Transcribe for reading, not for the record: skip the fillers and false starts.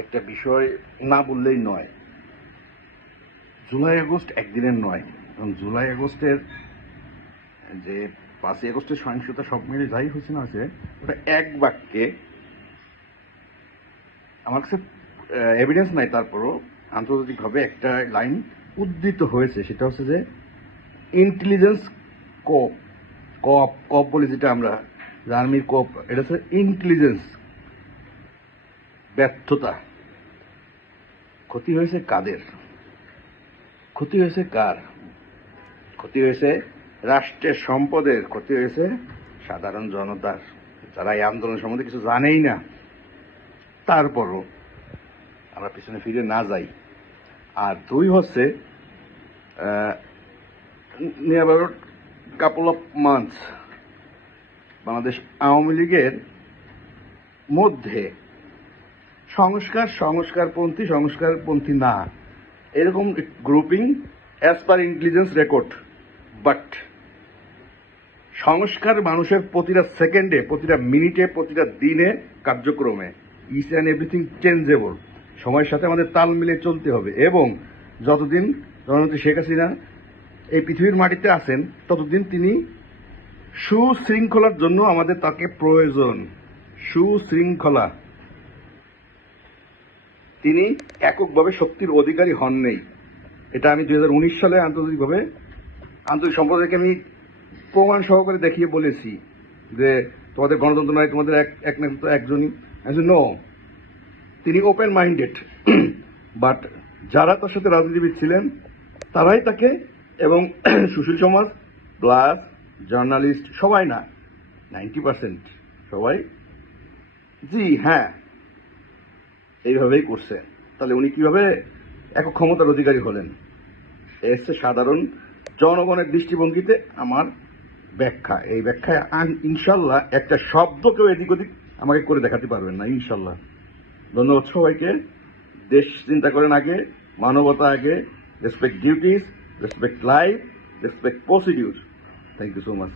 একটা বিষয় না বললেই নয়। জুলাই আগস্ট একদিনের নয়, কারণ জুলাই আগস্টের যে 5ই আগস্টের সহিংসতা সব মিলে যাই হয়েছে না হয়েছে, ওটা এক বাক্যে আমার কাছে এভিডেন্স নাই, তারপরও আন্তর্জাতিকভাবে একটা লাইন উদ্ধৃত হয়েছে, সেটা হচ্ছে যে ইন্টেলিজেন্স কপ কপ কপ বলি যেটা আমরা আর্মির কপ, এটা হচ্ছে ইন্টেলিজেন্স ব্যর্থতা। ক্ষতি হয়েছে কাদের? ক্ষতি হয়েছে কার? ক্ষতি হয়েছে রাষ্ট্রের সম্পদের, ক্ষতি হয়েছে সাধারণ জনতার, যারা এই আন্দোলন সম্বন্ধে কিছু জানেই না। তারপরও আমরা পিছনে ফিরে না যাই। আর দুই হচ্ছে near about couple of months Bangladesh Awami লীগের মধ্যে সংস্কারপন্থী না এরকম grouping as per intelligence record, but সংস্কার মানুষের প্রতিটা সেকেন্ডে, প্রতিটা মিনিটে, প্রতিটা দিনে কার্যক্রমে ইচ অ্যান্ড এভরিথিং চেঞ্জেবল। সময়ের সাথে আমাদের তাল মিলে চলতে হবে, এবং যতদিন জননেত্রী শেখ হাসিনা এই পৃথিবীর মাটিতে আছেন ততদিন তিনি সুশৃঙ্খলার জন্য আমাদের তাকে প্রয়োজন। সুশৃঙ্খলা। তিনি এককভাবে শক্তির অধিকারী হন নেই। এটা আমি 2019 সালে আন্তর্জাতিক সম্প্রদায়কে আমি প্রমাণ সহকারে দেখিয়ে বলেছি যে তোমাদের গণতন্ত্র নয়, তোমাদের একজনই। নো, তিনি ওপেন মাইন্ডেড, বাট যারা তার সাথে রাজনীতিবিদ ছিলেন তারাই তাকে, এবং সুশীল সমাজ প্লাস জার্নালিস্ট, সবাই না, 90% সবাই জি হ্যাঁ এইভাবেই করছে। তাহলে উনি কিভাবে একক ক্ষমতার অধিকারী হলেন? এসে সাধারণ জনগণের দৃষ্টিভঙ্গিতে আমার ব্যাখ্যা। এই ব্যাখ্যায় ইনশাল্লাহ একটা শব্দ কেউ এদিক ওদিক আমাকে করে দেখাতে পারবেন না, ইনশাল্লাহ। ধন্যবাদ সবাইকে। দেশ চিন্তা করেন আগে, মানবতা আগে, respect duties, respect life, respect procedure. Thank you so much.